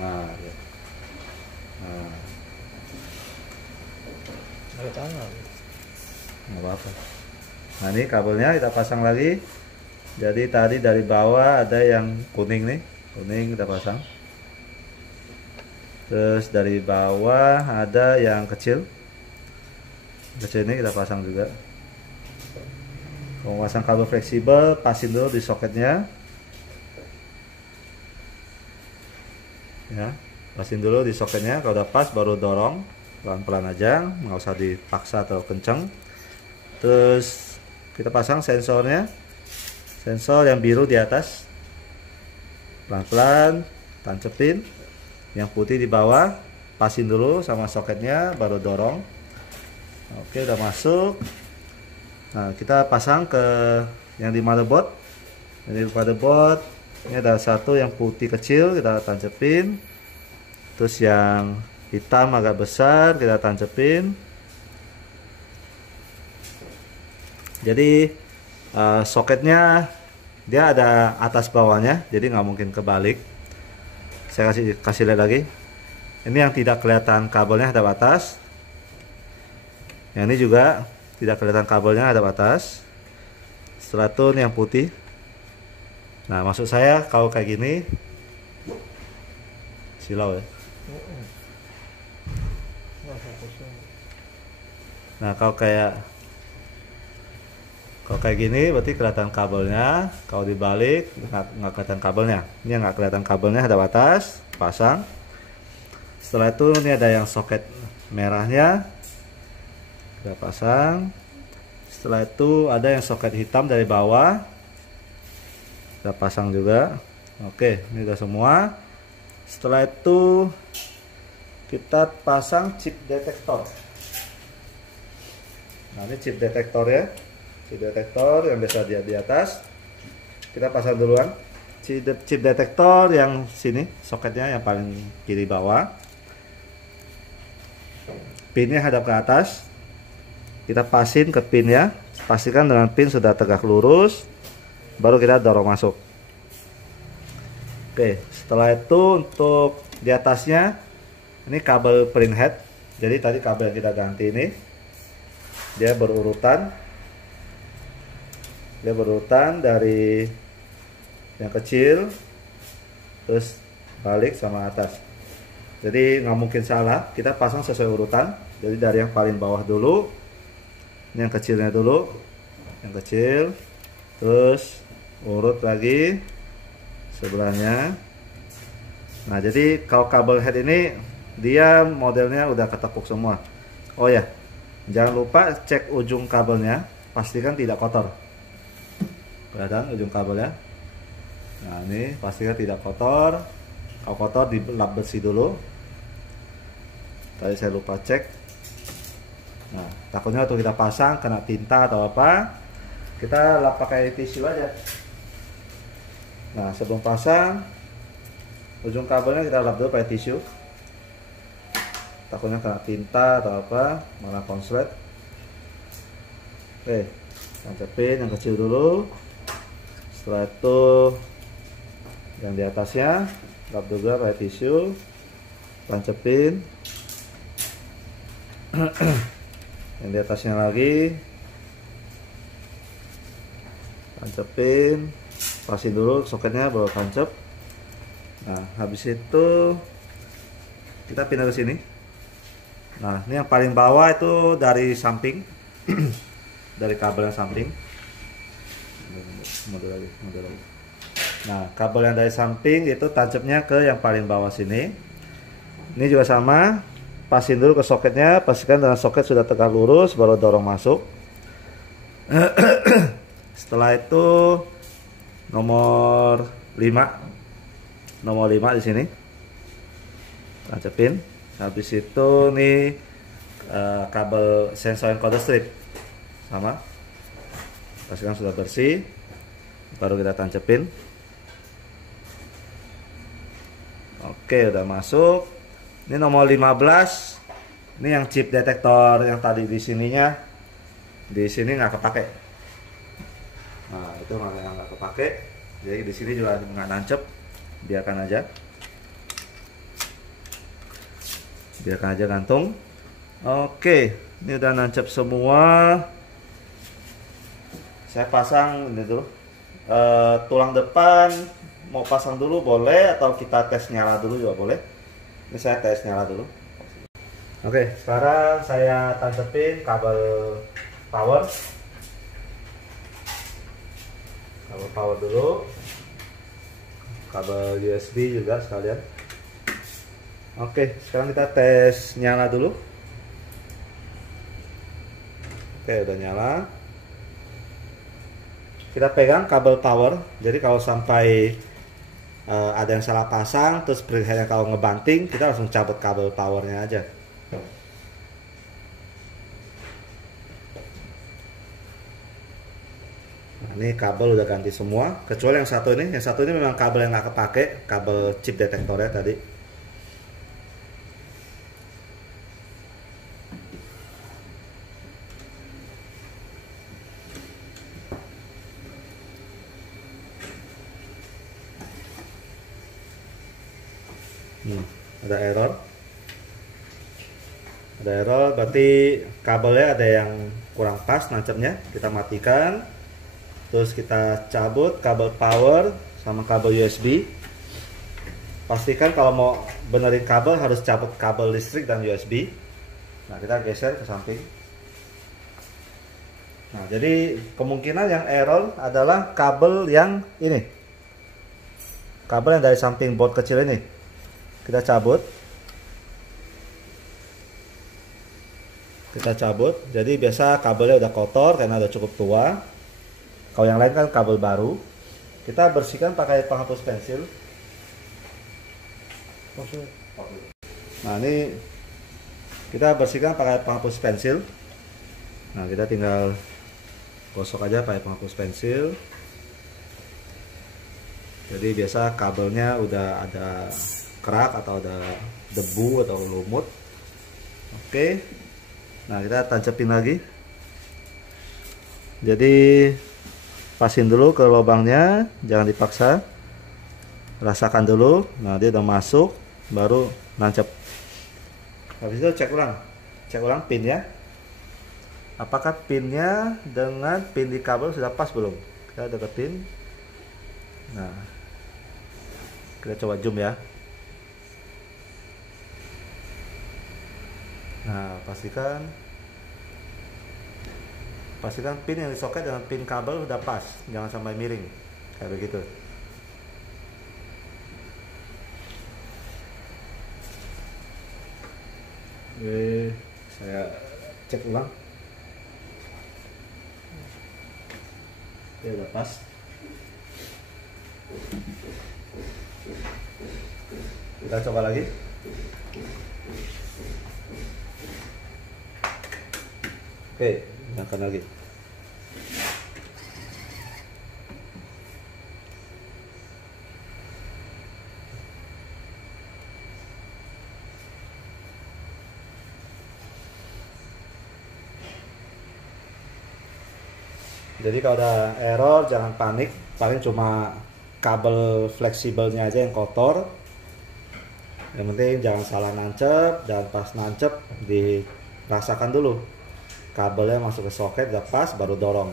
Nah, ya. Nah. Ada tangan. Nggak apa-apa. Nah, ini kabelnya kita pasang lagi. Jadi tadi dari bawah ada yang kuning nih, kuning kita pasang. Terus dari bawah ada yang kecil ini kita pasang juga. Kalau pasang kabel fleksibel, pasin dulu di soketnya ya, pasin dulu di soketnya. Kalau udah pas baru dorong pelan-pelan aja, nggak usah dipaksa atau kenceng. Terus kita pasang sensornya, sensor yang biru di atas, pelan-pelan tancepin. Yang putih di bawah, pasin dulu sama soketnya, baru dorong. Oke, udah masuk. Nah, kita pasang ke yang di motherboard. Jadi motherboard ini ada satu yang putih kecil, kita tancepin. Terus yang hitam agak besar kita tancepin. Jadi soketnya dia ada atas bawahnya, jadi nggak mungkin kebalik. Saya kasih lihat lagi. Ini yang tidak kelihatan kabelnya ada atas. Yang ini juga tidak kelihatan kabelnya ada atas. Setelah itu ini yang putih. Nah, maksud saya kalau kayak gini silau ya. Nah, kalau kayak gini berarti kelihatan kabelnya. Kalau dibalik nggak kelihatan kabelnya. Ini nggak kelihatan kabelnya ada atas, pasang. Setelah itu ini ada yang soket merahnya, kita pasang. Setelah itu ada yang soket hitam dari bawah, kita pasang juga. Oke, ini udah semua. Setelah itu kita pasang chip detektor. Nah, ini chip detektor ya. Chip detektor yang biasa dia di atas, kita pasang duluan. Chip detektor yang sini, soketnya yang paling kiri bawah, pinnya hadap ke atas. Kita pasin ke pinnya, pastikan dengan pin sudah tegak lurus, baru kita dorong masuk. Oke, setelah itu untuk di atasnya ini kabel print head. Jadi tadi kabel yang kita ganti ini dia berurutan. Dia berurutan dari yang kecil terus balik sama atas. Jadi nggak mungkin salah, kita pasang sesuai urutan. Jadi dari yang paling bawah dulu, ini yang kecilnya dulu, yang kecil, terus urut lagi sebelahnya. Nah, jadi kalau kabel head ini dia modelnya udah ketekuk semua. Oh ya, jangan lupa cek ujung kabelnya, pastikan tidak kotor. Kelihatan ujung kabelnya. Nah, ini pastikan tidak kotor. Kalau kotor dilap bersih dulu. Tadi saya lupa cek. Nah, takutnya waktu kita pasang kena tinta atau apa, kita lap pakai tisu aja. Nah, sebelum pasang ujung kabelnya kita lap dulu pakai tisu. Takutnya kena tinta atau apa, malah konslet. Oke, tancapin yang kecil dulu. Setelah itu yang di atasnya lap juga pakai tisu, tancapin. Yang di atasnya lagi tancapin, pasin dulu soketnya baru tancap. Nah, habis itu kita pindah ke sini. Nah, ini yang paling bawah itu dari samping, dari kabel yang samping. Mundur lagi. Nah, kabel yang dari samping itu tancapnya ke yang paling bawah sini. Ini juga sama, pasin dulu ke soketnya, pastikan dengan soket sudah tegak lurus, baru dorong masuk. Setelah itu nomor 5 di sini tancapin. Habis itu nih kabel sensor encoder strip sama, pastikan sudah bersih, baru kita tancapin. Oke, udah masuk. Ini nomor 15. Ini yang chip detektor yang tadi di sininya, di sini nggak kepake. Nah, itu nggak kepake. Jadi di sini juga nggak nancep. Biarkan aja gantung. Oke, ini udah nancep semua. Saya pasang ini dulu, tulang depan mau pasang dulu boleh, atau kita tes nyala dulu juga boleh. Ini saya tes nyala dulu. Oke, sekarang saya tancapin kabel power dulu, kabel USB juga sekalian. Oke, sekarang kita tes nyala dulu. Oke, udah nyala. Kita pegang kabel power. Jadi kalau sampai ada yang salah pasang, terus preheadnya kalau ngebanting, kita langsung cabut kabel powernya aja. Nah, ini kabel udah ganti semua, kecuali yang satu ini. Yang satu ini memang kabel yang nggak kepake, kabel chip detektornya tadi. Ada error, berarti kabelnya ada yang kurang pas nancapnya. Kita matikan, terus kita cabut kabel power sama kabel USB. Pastikan kalau mau benerin kabel harus cabut kabel listrik dan USB. Nah, kita geser ke samping. Nah, jadi kemungkinan yang error adalah kabel yang ini, kabel yang dari samping board kecil ini. Kita cabut, jadi biasa kabelnya udah kotor karena udah cukup tua. Kalau yang lain kan kabel baru. Kita bersihkan pakai penghapus pensil. Nah, ini kita bersihkan pakai penghapus pensil. Nah, kita tinggal gosok aja pakai penghapus pensil. Jadi biasa kabelnya udah ada kerak atau ada debu atau lumut. Oke, nah kita tancapin lagi. Jadi pasin dulu ke lubangnya, jangan dipaksa, rasakan dulu. Nah, dia udah masuk, baru nancap. Habis itu cek ulang pinnya, apakah pinnya dengan pin di kabel sudah pas belum. Kita deketin. Nah, kita coba zoom ya. Nah, pastikan pin yang disoket dengan pin kabel udah pas, jangan sampai miring kayak begitu. Oke, saya cek ulang. Ya, udah pas. Kita coba lagi. Oke, nyalakan lagi. Jadi kalau ada error jangan panik, paling cuma kabel fleksibelnya aja yang kotor. Yang penting jangan salah nancep, dan pas nancep dirasakan dulu kabelnya masuk ke soket, udah pas baru dorong.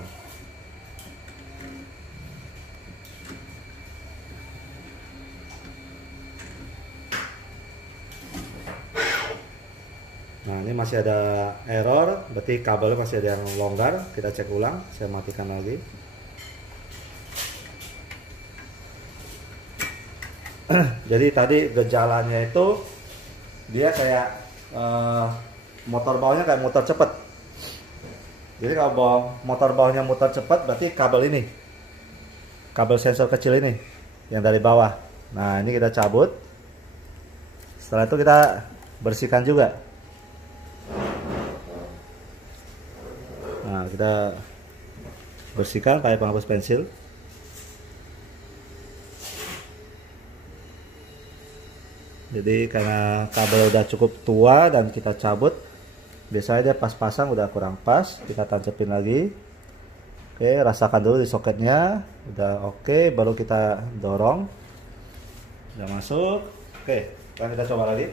Nah ini masih ada error, berarti kabelnya masih ada yang longgar. Kita cek ulang, saya matikan lagi. Jadi tadi gejalanya itu dia kayak motor bawahnya kayak muter cepet. Jadi kalau motor bawahnya muter cepet, berarti kabel ini, kabel sensor kecil ini yang dari bawah. Nah ini kita cabut. Setelah itu kita bersihkan juga. Nah kita bersihkan pakai penghapus pensil. Jadi karena kabel udah cukup tua dan kita cabut, biasanya dia pas pasang udah kurang pas, kita tancepin lagi. Oke, rasakan dulu di soketnya, udah oke, baru kita dorong. Udah masuk. Oke, sekarang kita coba lagi.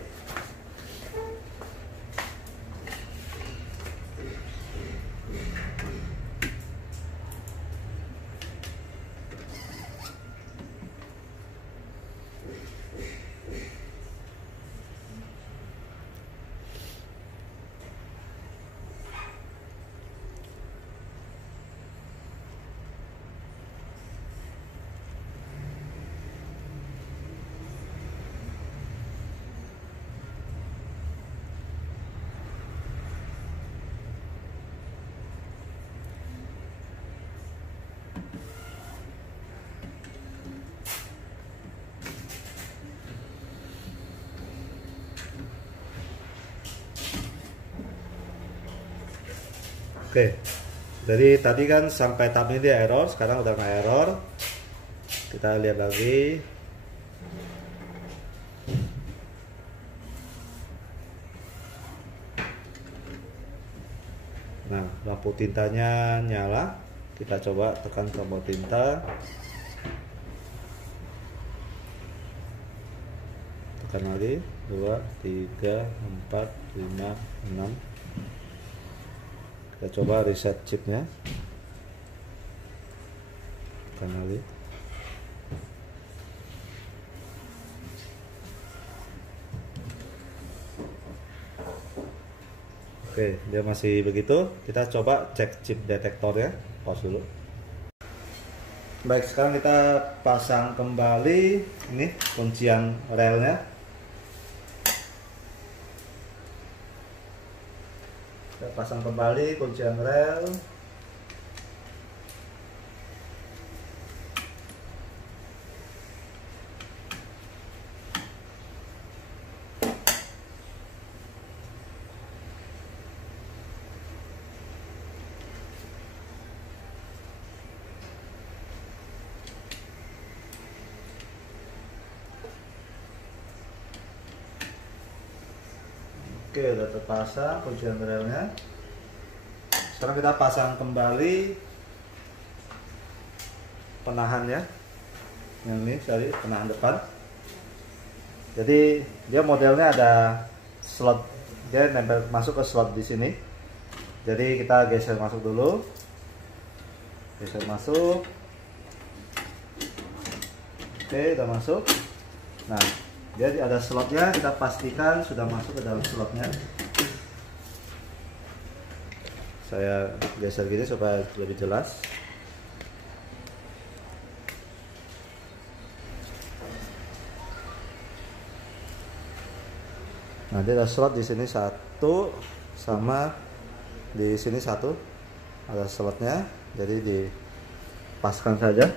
Oke, jadi tadi kan sampai tahap ini dia error, sekarang udah nggak error. Kita lihat lagi. Nah, lampu tintanya nyala. Kita coba tekan tombol tinta. Tekan lagi, 2, 3, 4, 5, 6. Kita coba reset chipnya. Tekan lagi. Oke, dia masih begitu. Kita coba cek chip detektornya. Pause dulu. Baik, sekarang kita pasang kembali ini kuncian relnya. Kita pasang kembali kuncian rel. Oke, udah terpasang kuncian relnya. Sekarang kita pasang kembali penahannya. Yang ini tadi penahan depan. Jadi dia modelnya ada slot, dia nempel masuk ke slot di sini. Jadi kita geser masuk dulu. Geser masuk. Oke, udah masuk. Nah, dia ada slotnya, kita pastikan sudah masuk ke dalam slotnya. Saya geser gini supaya lebih jelas. Nah, dia ada slot di sini satu, sama di sini satu, ada slotnya. Jadi dipaskan saja.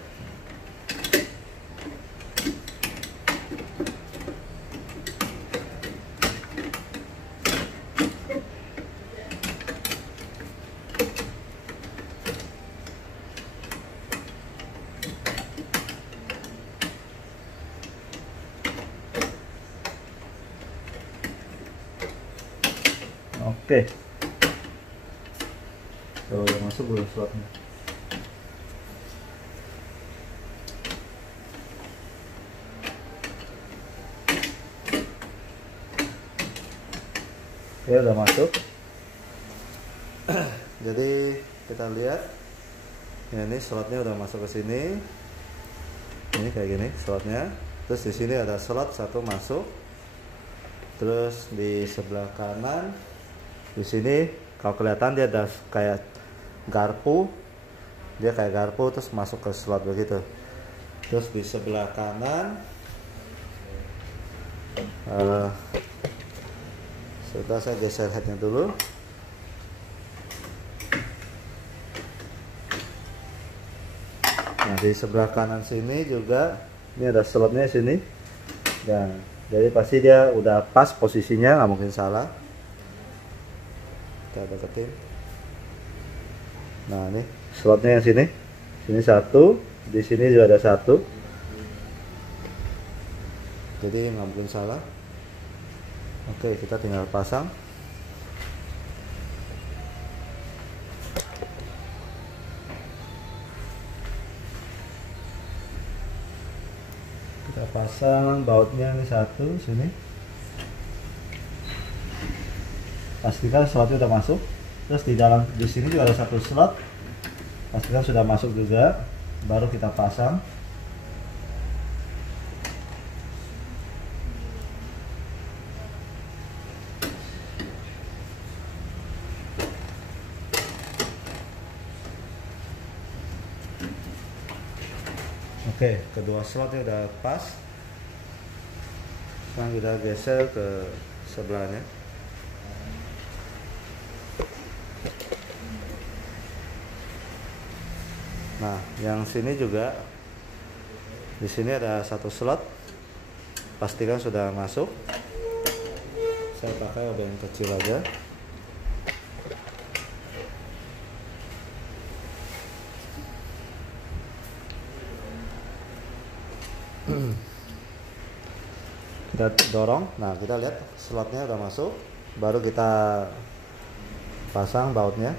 Oke. Tuh, masuk dulu slotnya. Oke, udah masuk. Jadi kita lihat ya, ini slotnya udah masuk ke sini. Ini kayak gini slotnya. Terus di sini ada slot satu masuk. Terus di sebelah kanan di sini kalau kelihatan dia ada kayak garpu. Dia kayak garpu terus masuk ke slot begitu. Terus di sebelah kanan sudah saya geser headnya dulu. Nah di sebelah kanan sini juga ini ada slotnya sini, dan jadi pasti dia udah pas posisinya, nggak mungkin salah. Kita deketin. Nah ini slotnya yang sini satu, di sini juga ada satu, jadi nggak mungkin salah. Oke, kita tinggal pasang. Kita pasang bautnya ini satu sini. Pastikan slotnya udah masuk. Terus di sini juga ada satu slot. Pastikan sudah masuk juga. Baru kita pasang. Oke, kedua slotnya udah pas. Sekarang kita geser ke sebelahnya. Nah, yang sini juga, di sini ada satu slot. Pastikan sudah masuk. Saya pakai obeng kecil aja. Kita dorong. Nah, kita lihat slotnya udah masuk. Baru kita pasang bautnya.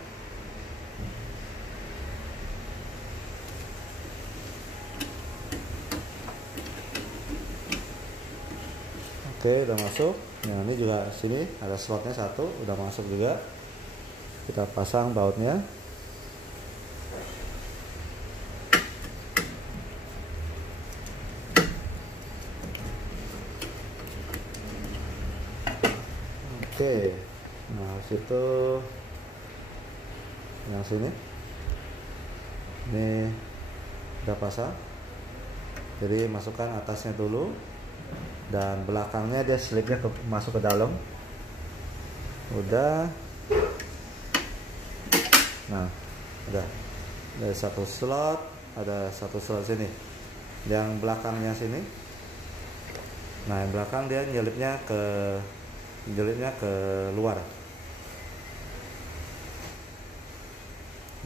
Oke, udah masuk. Nah, ini juga sini ada slotnya satu, udah masuk juga. Kita pasang bautnya. Oke, nah situ yang sini ini udah pasang. Jadi masukkan atasnya dulu dan belakangnya dia slipnya masuk ke dalam. Udah. Nah, udah. Ada satu slot, sini. Yang belakangnya sini. Nah, yang belakang dia nyelipnya ke luar.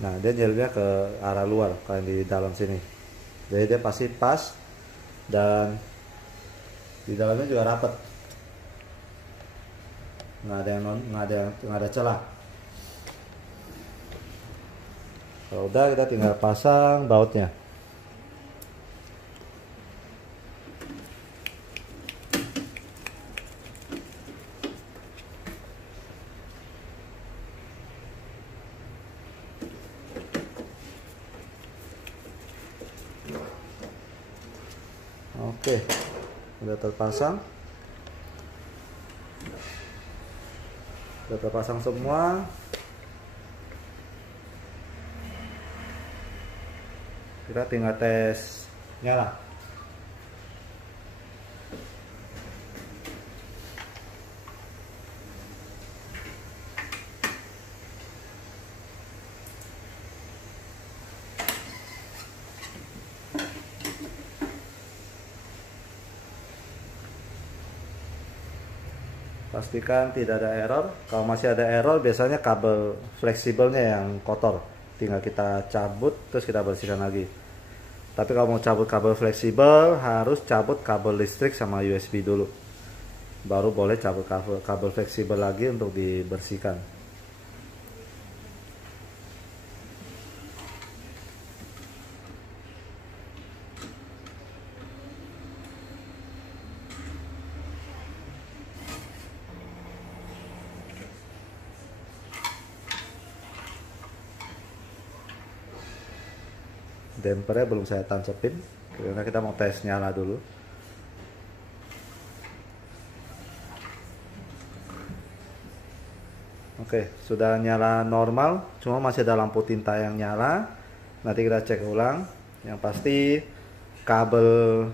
Nah, dia nyelipnya ke arah luar kalau di dalam sini. Jadi dia pasti pas dan di dalamnya juga rapat. Nggak ada celah. Kalau udah, kita tinggal pasang bautnya. Oke, udah terpasang. Udah terpasang semua. Kita tinggal tes nyala. Pastikan tidak ada error. Kalau masih ada error, biasanya kabel fleksibelnya yang kotor. Tinggal kita cabut, terus kita bersihkan lagi. Tapi kalau mau cabut kabel fleksibel, harus cabut kabel listrik sama USB dulu. Baru boleh cabut kabel fleksibel lagi untuk dibersihkan. dampernya belum saya tancepin karena kita mau tes nyala dulu. Oke, sudah nyala normal, cuma masih ada lampu tinta yang nyala. Nanti kita cek ulang. Yang pasti kabel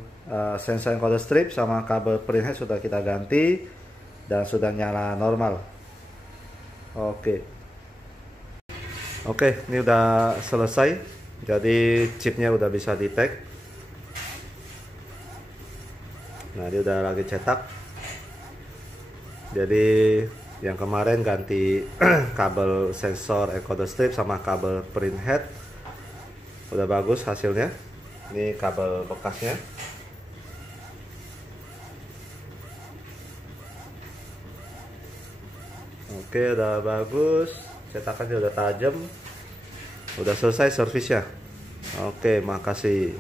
sensor encoder strip sama kabel printhead sudah kita ganti dan sudah nyala normal. Oke, ini udah selesai. Jadi chipnya udah bisa di tag. Nah, dia udah lagi cetak. Jadi yang kemarin ganti kabel sensor encoder strip sama kabel printhead, udah bagus hasilnya. Ini kabel bekasnya. Oke, udah bagus, cetakannya udah tajam. Udah selesai servisnya. Oke, makasih.